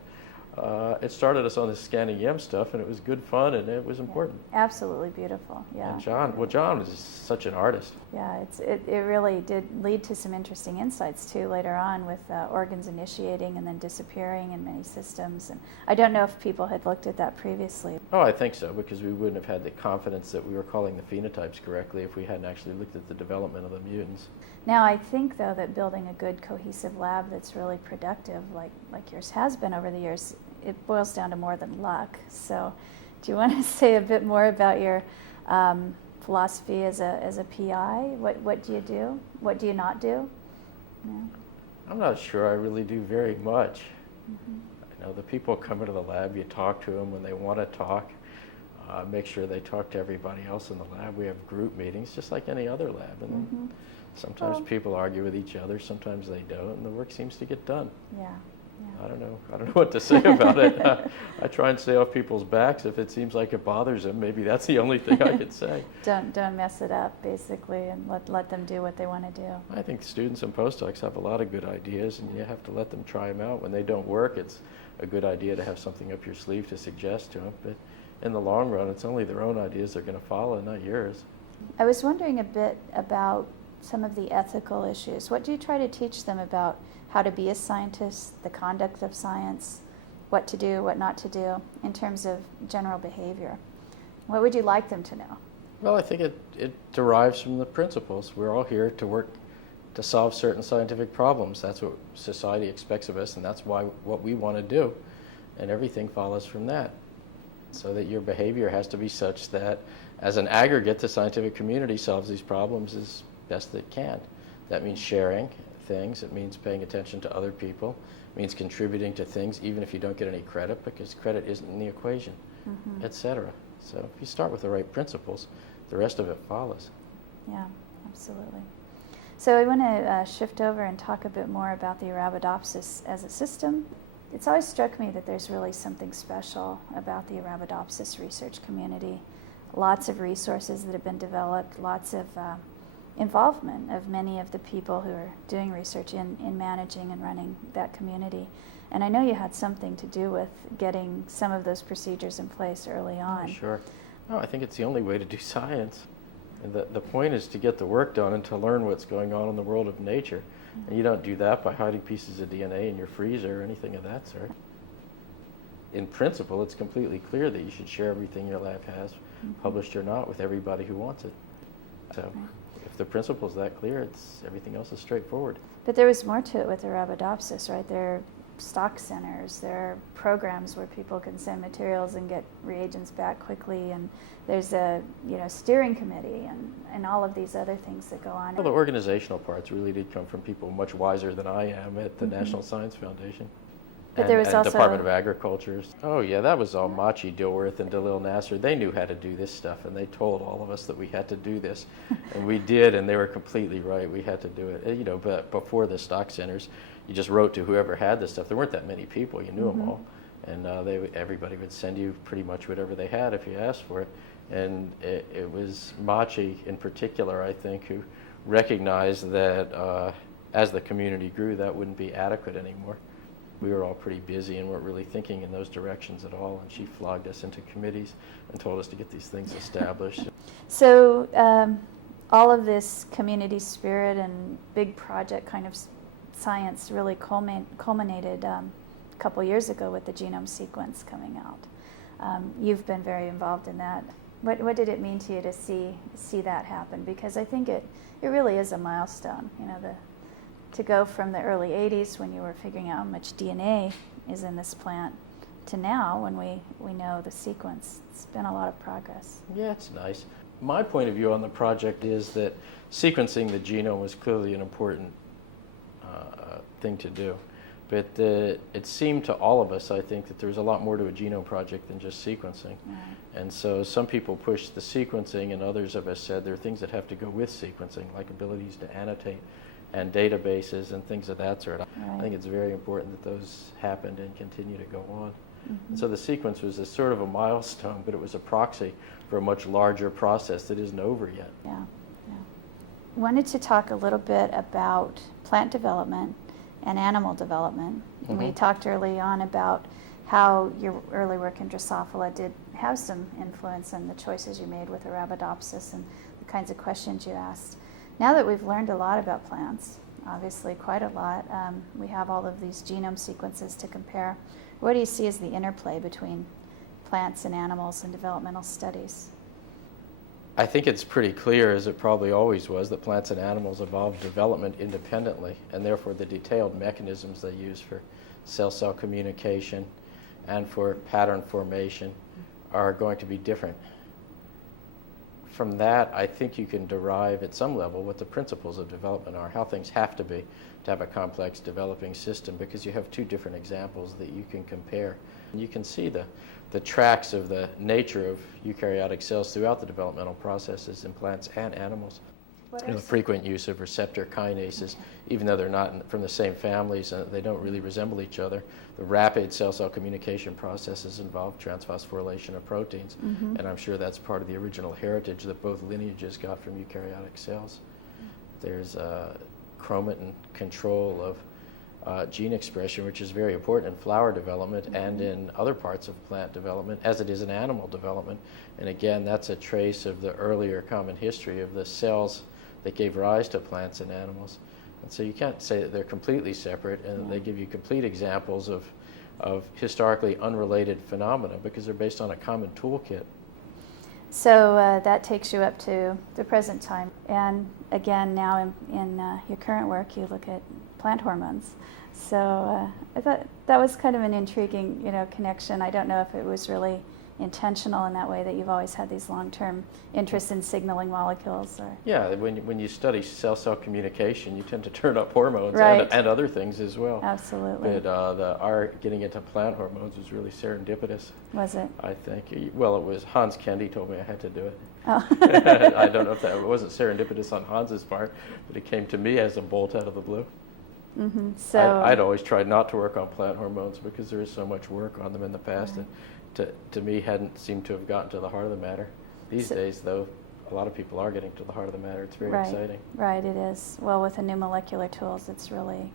it started us on this scanning EM stuff, and it was good fun, and it was important. Absolutely beautiful, yeah. And John was such an artist. Yeah, it really did lead to some interesting insights, too, later on with organs initiating and then disappearing in many systems. And I don't know if people had looked at that previously. Oh, I think so, because we wouldn't have had the confidence that we were calling the phenotypes correctly if we hadn't actually looked at the development of the mutants. Now, I think, though, that building a good cohesive lab that's really productive, like yours has been over the years, it boils down to more than luck. So do you want to say a bit more about your philosophy as a PI? What do you do? What do you not do? Yeah. I'm not sure I really do very much. You know, the people come into the lab, you talk to them when they want to talk. Make sure they talk to everybody else in the lab. We have group meetings, just like any other lab. And sometimes people argue with each other, sometimes they don't, and the work seems to get done. Yeah. I don't know what to say about it. I try and stay off people's backs. If it seems like it bothers them, maybe that's the only thing I could say. Don't mess it up, basically, and let them do what they want to do. I think students and postdocs have a lot of good ideas, and you have to let them try them out. When they don't work, it's a good idea to have something up your sleeve to suggest to them. But in the long run, it's only their own ideas they're going to follow, not yours. I was wondering a bit about some of the ethical issues. What do you try to teach them about how to be a scientist, the conduct of science, what to do, what not to do, in terms of general behavior? What would you like them to know? Well, I think it derives from the principles. We're all here to work to solve certain scientific problems. That's what society expects of us, and that's what we want to do. And everything follows from that. So that your behavior has to be such that, as an aggregate, the scientific community solves these problems as best it can. That means sharing things. It means paying attention to other people. It means contributing to things even if you don't get any credit, because credit isn't in the equation, etc. So if you start with the right principles, the rest of it follows. Yeah, absolutely. So I want to shift over and talk a bit more about the Arabidopsis as a system. It's always struck me that there's really something special about the Arabidopsis research community. Lots of resources that have been developed, lots of involvement of many of the people who are doing research in managing and running that community. And I know you had something to do with getting some of those procedures in place early on. Oh, sure. No, I think it's the only way to do science. And the point is to get the work done and to learn what's going on in the world of nature. And you don't do that by hiding pieces of DNA in your freezer or anything of that sort. In principle, it's completely clear that you should share everything your lab has, published or not, with everybody who wants it. So if the principle's that clear, everything else is straightforward. But there was more to it with the Arabidopsis, right? There are stock centers, there are programs where people can send materials and get reagents back quickly, and there's a steering committee and all of these other things that go on. Well, the organizational parts really did come from people much wiser than I am at the National Science Foundation. But there was also Department of Agriculture. Oh yeah, that was all Machi Dilworth and Dalil Nasser. They knew how to do this stuff, and they told all of us that we had to do this, and we did, and they were completely right. We had to do it. But before the stock centers, you just wrote to whoever had this stuff. There weren't that many people. You knew them all, and everybody would send you pretty much whatever they had if you asked for it. And it was Machi in particular, I think, who recognized that as the community grew, that wouldn't be adequate anymore. We were all pretty busy and weren't really thinking in those directions at all, and she flogged us into committees and told us to get these things established. So all of this community spirit and big project kind of science really culminated a couple years ago with the genome sequence coming out. You've been very involved in that. What did it mean to you to see that happen? Because I think it really is a milestone, to go from the early 80s when you were figuring out how much DNA is in this plant to now when we know the sequence. It's been a lot of progress. Yeah, it's nice. My point of view on the project is that sequencing the genome was clearly an important thing to do. But it seemed to all of us, I think, that there was a lot more to a genome project than just sequencing. Right. And so some people pushed the sequencing, and others of us said there are things that have to go with sequencing, like abilities to annotate and databases and things of that sort. Right. I think it's very important that those happened and continue to go on. And so the sequence was a sort of a milestone, but it was a proxy for a much larger process that isn't over yet. Yeah. Wanted to talk a little bit about plant development and animal development. We talked early on about how your early work in Drosophila did have some influence on the choices you made with Arabidopsis and the kinds of questions you asked. Now that we've learned a lot about plants, obviously quite a lot, we have all of these genome sequences to compare. What do you see as the interplay between plants and animals in developmental studies? I think it's pretty clear, as it probably always was, that plants and animals evolved development independently, and therefore the detailed mechanisms they use for cell-cell communication and for pattern formation are going to be different. From that, I think you can derive at some level what the principles of development are, how things have to be to have a complex developing system, because you have two different examples that you can compare. And you can see the tracks of the nature of eukaryotic cells throughout the developmental processes in plants and animals. The frequent use of receptor kinases, even though they're not from the same families, they don't really resemble each other. The rapid cell-cell communication processes involve transphosphorylation of proteins, and I'm sure that's part of the original heritage that both lineages got from eukaryotic cells. There's chromatin control of gene expression, which is very important in flower development and in other parts of plant development, as it is in animal development. And again, that's a trace of the earlier common history of the cells that gave rise to plants and animals. And so you can't say that they're completely separate, and they give you complete examples of historically unrelated phenomena because they're based on a common toolkit. So that takes you up to the present time. And again, now in your current work, you look at plant hormones. So I thought that was kind of an intriguing, connection. I don't know if it was really intentional in that way, that you've always had these long-term interests in signaling molecules. Or Yeah, when you study cell-cell communication, you tend to turn up hormones Right. and other things as well. Absolutely. But our getting into plant hormones was really serendipitous. Was it? I think. Well, it was Hans Kendi told me I had to do it. Oh. I don't know if it wasn't serendipitous on Hans's part, but it came to me as a bolt out of the blue. So I'd always tried not to work on plant hormones because there is so much work on them in the past, and to me hadn't seemed to have gotten to the heart of the matter. These days, though, a lot of people are getting to the heart of the matter. It's very Right. exciting. Right, it is. Well, with the new molecular tools, it's really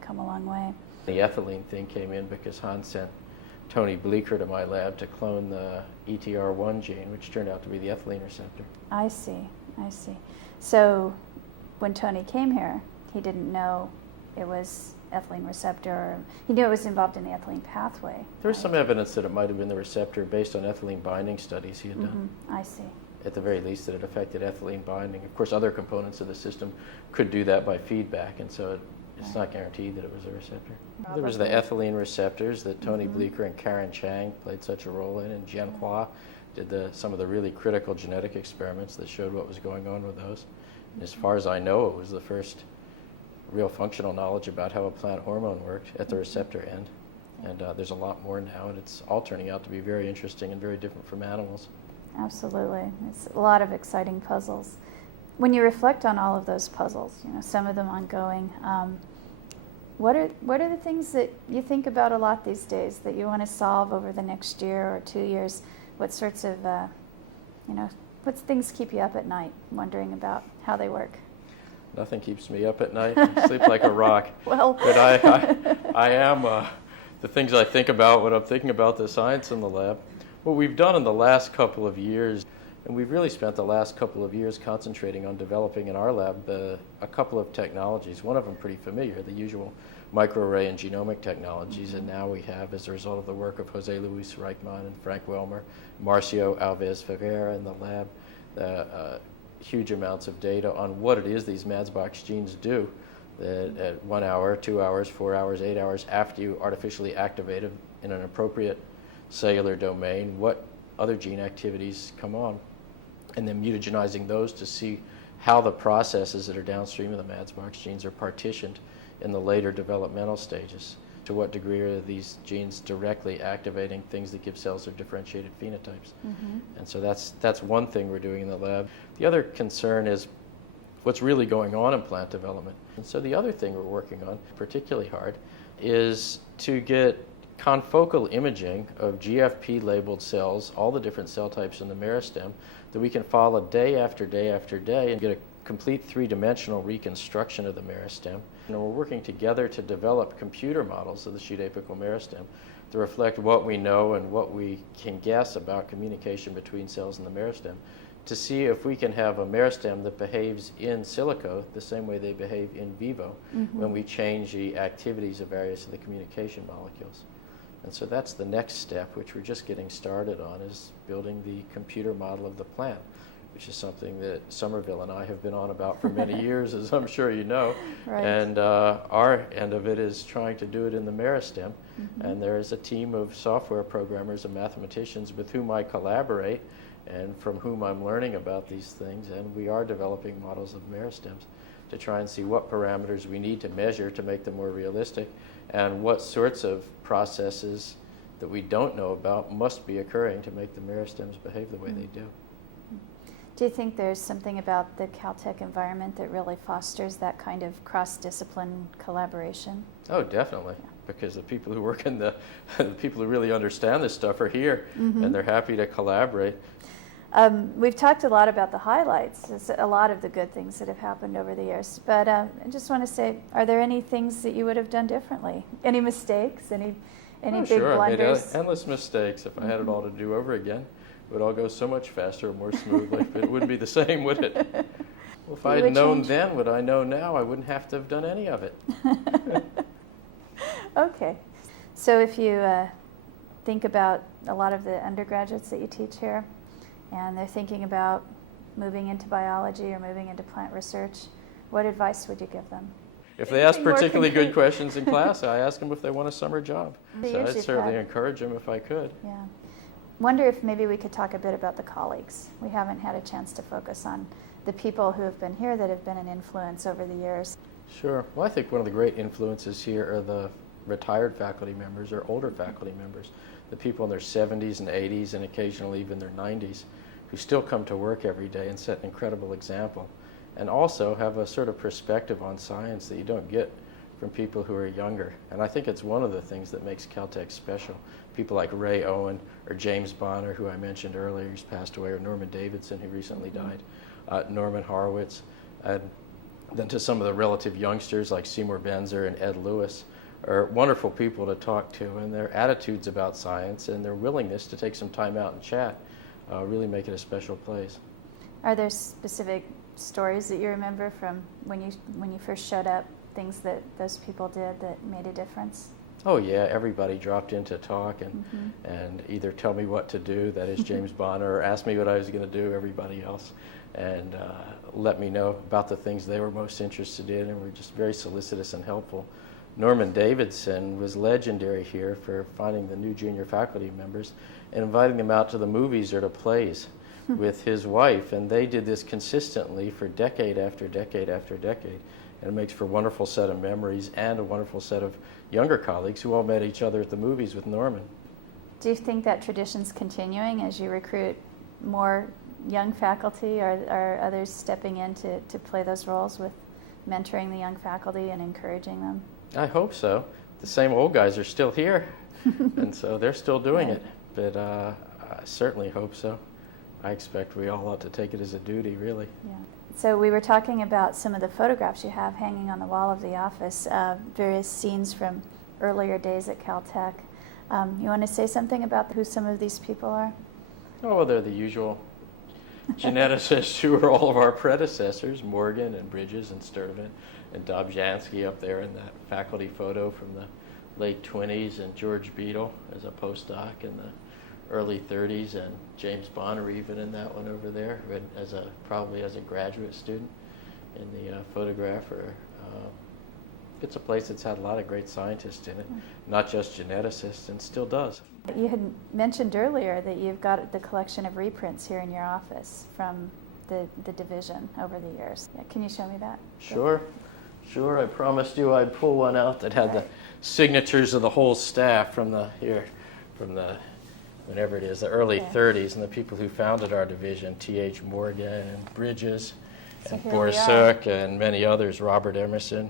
come a long way. The ethylene thing came in because Hans sent Tony Bleecker to my lab to clone the ETR1 gene, which turned out to be the ethylene receptor. I see. So when Tony came here, he didn't know it was ethylene receptor. Or he knew it was involved in the ethylene pathway. There was some evidence that it might have been the receptor based on ethylene binding studies he had done. I see. At the very least, that it affected ethylene binding. Of course, other components of the system could do that by feedback, and so it's not guaranteed that it was a receptor. There was the ethylene receptors that Tony Bleecker and Karen Chang played such a role in, and Jian Hua did some of the really critical genetic experiments that showed what was going on with those. And as far as I know, it was the first real functional knowledge about how a plant hormone worked at the receptor end. And there's a lot more now, and it's all turning out to be very interesting and very different from animals. Absolutely. It's a lot of exciting puzzles. When you reflect on all of those puzzles, some of them ongoing, what are the things that you think about a lot these days that you want to solve over the next year or 2 years? What sorts of, what things keep you up at night wondering about how they work? Nothing keeps me up at night. I sleep like a rock. Well, but I am, the things I think about when I'm thinking about the science in the lab. What we've done in the last couple of years, and we've really spent the last couple of years concentrating on developing in our lab a couple of technologies. One of them pretty familiar, the usual microarray and genomic technologies, and now we have, as a result of the work of Jose Luis Reichmann and Frank Welmer, Marcio Alves Ferreira in the lab, huge amounts of data on what it is these MADSBox genes do that at 1 hour, 2 hours, 4 hours, 8 hours after you artificially activate them in an appropriate cellular domain, what other gene activities come on, and then mutagenizing those to see how the processes that are downstream of the MADSBox genes are partitioned in the later developmental stages. To what degree are these genes directly activating things that give cells their differentiated phenotypes? And so that's one thing we're doing in the lab. The other concern is what's really going on in plant development. And so the other thing we're working on, particularly hard, is to get confocal imaging of GFP-labeled cells, all the different cell types in the meristem, that we can follow day after day after day and get a complete three-dimensional reconstruction of the meristem. And we're working together to develop computer models of the shoot apical meristem to reflect what we know and what we can guess about communication between cells in the meristem, to see if we can have a meristem that behaves in silico the same way they behave in vivo when we change the activities of various of the communication molecules. And so that's the next step, which we're just getting started on, is building the computer model of the plant, which is something that Somerville and I have been on about for many years, as I'm sure you know. Right. And our end of it is trying to do it in the meristem. And there is a team of software programmers and mathematicians with whom I collaborate and from whom I'm learning about these things. And we are developing models of meristems to try and see what parameters we need to measure to make them more realistic, and what sorts of processes that we don't know about must be occurring to make the meristems behave the way they do. Do you think there's something about the Caltech environment that really fosters that kind of cross-discipline collaboration? Oh, definitely. Yeah. Because the people who work in the people who really understand this stuff are here, and they're happy to collaborate. We've talked a lot about the highlights, it's a lot of the good things that have happened over the years, but I just want to say, are there any things that you would have done differently? Any mistakes? Any big blunders? I made endless mistakes. If I had it all to do over again, it would all go so much faster and more smoothly, but it wouldn't be the same, would it? Well, if I had known then what I know now, I wouldn't have to have done any of it. Okay. So if you think about a lot of the undergraduates that you teach here, and they're thinking about moving into biology or moving into plant research, what advice would you give them? If they ask particularly good questions in class, I ask them if they want a summer job. So I'd certainly encourage them if I could. Yeah. Wonder if maybe we could talk a bit about the colleagues. We haven't had a chance to focus on the people who have been here that have been an influence over the years. Sure. Well, I think one of the great influences here are the retired faculty members or older faculty members, the people in their 70s and 80s and occasionally even their 90s, who still come to work every day and set an incredible example, and also have a sort of perspective on science that you don't get from people who are younger. And I think it's one of the things that makes Caltech special. People like Ray Owen or James Bonner, who I mentioned earlier, who's passed away, or Norman Davidson, who recently died, Norman Horowitz, and then to some of the relative youngsters like Seymour Benzer and Ed Lewis, are wonderful people to talk to, and their attitudes about science and their willingness to take some time out and chat really make it a special place. Are there specific stories that you remember from when you first showed up, things that those people did that made a difference? Oh yeah, everybody dropped in to talk and either tell me what to do, that is James Bonner, or ask me what I was going to do, everybody else, and let me know about the things they were most interested in, and were just very solicitous and helpful. Norman Davidson was legendary here for finding the new junior faculty members and inviting them out to the movies or to plays with his wife, and they did this consistently for decade after decade after decade. And it makes for a wonderful set of memories and a wonderful set of younger colleagues who all met each other at the movies with Norman. Do you think that tradition's continuing as you recruit more young faculty? Are others stepping in to play those roles with mentoring the young faculty and encouraging them? I hope so. The same old guys are still here, and so they're still doing it. But I certainly hope so. I expect we all ought to take it as a duty, really. Yeah. So we were talking about some of the photographs you have hanging on the wall of the office, various scenes from earlier days at Caltech. You want to say something about who some of these people are? Oh, well, they're the usual geneticists who were all of our predecessors, Morgan and Bridges and Sturtevant and Dobzhansky up there in that faculty photo from the late 20s, and George Beadle as a postdoc in the early 30s, and James Bonner even in that one over there, probably as a graduate student in the photographer. It's a place that's had a lot of great scientists in it, not just geneticists, and still does. You had mentioned earlier that you've got the collection of reprints here in your office from the division over the years. Yeah, can you show me that? Sure. I promised you I'd pull one out that had the signatures of the whole staff from the whenever it is, the early 30s, and the people who founded our division, T.H. Morgan and Bridges and Borsuk and many others, Robert Emerson.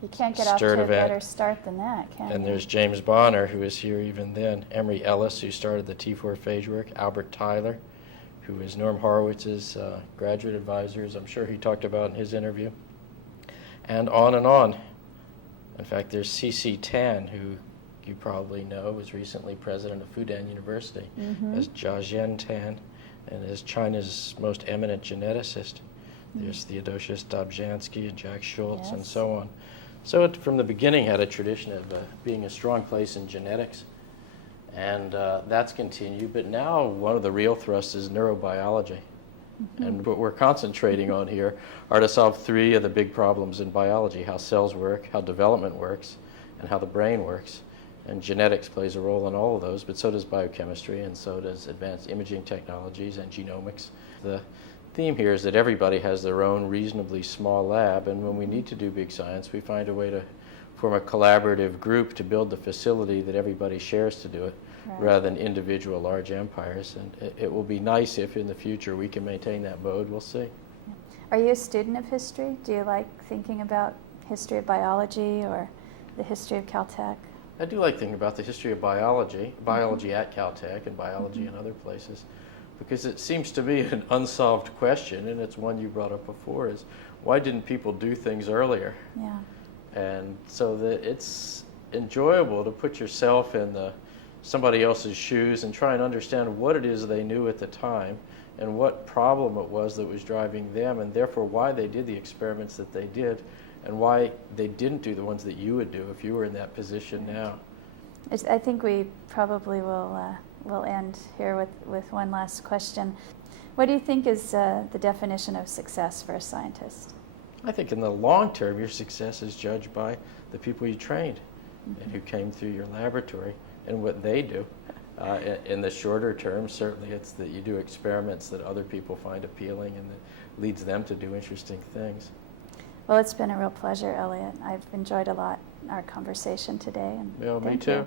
You can't get off to a better start than that, can you? And there's James Bonner, who was here even then, Emery Ellis, who started the T4 phage work, Albert Tyler, who is Norm Horowitz's graduate advisor, as I'm sure he talked about in his interview, and on and on. In fact, there's C.C. Tan, who you probably know was recently president of Fudan University, as Jiazhen Tan, and is China's most eminent geneticist. There's Theodosius Dobzhansky and Jack Schultz and so on. So it, from the beginning, had a tradition of being a strong place in genetics, and that's continued. But now one of the real thrusts is neurobiology. And what we're concentrating on here are to solve three of the big problems in biology: how cells work, how development works, and how the brain works. And genetics plays a role in all of those, but so does biochemistry, and so does advanced imaging technologies and genomics. The theme here is that everybody has their own reasonably small lab, and when we need to do big science, we find a way to form a collaborative group to build the facility that everybody shares to do it, rather than individual large empires. And it will be nice if in the future we can maintain that mode. We'll see. Are you a student of history? Do you like thinking about history of biology or the history of Caltech? I do like thinking about the history of biology at Caltech and biology in other places, because it seems to be an unsolved question, and it's one you brought up before, is why didn't people do things earlier? Yeah. And so that it's enjoyable to put yourself in somebody else's shoes and try and understand what it is they knew at the time and what problem it was that was driving them, and therefore why they did the experiments that they did and why they didn't do the ones that you would do if you were in that position now. I think we probably will end here with one last question. What do you think is the definition of success for a scientist? I think in the long term, your success is judged by the people you trained and who came through your laboratory and what they do. In the shorter term, certainly it's that you do experiments that other people find appealing and that leads them to do interesting things. Well, it's been a real pleasure, Elliot. I've enjoyed a lot our conversation today. And me too.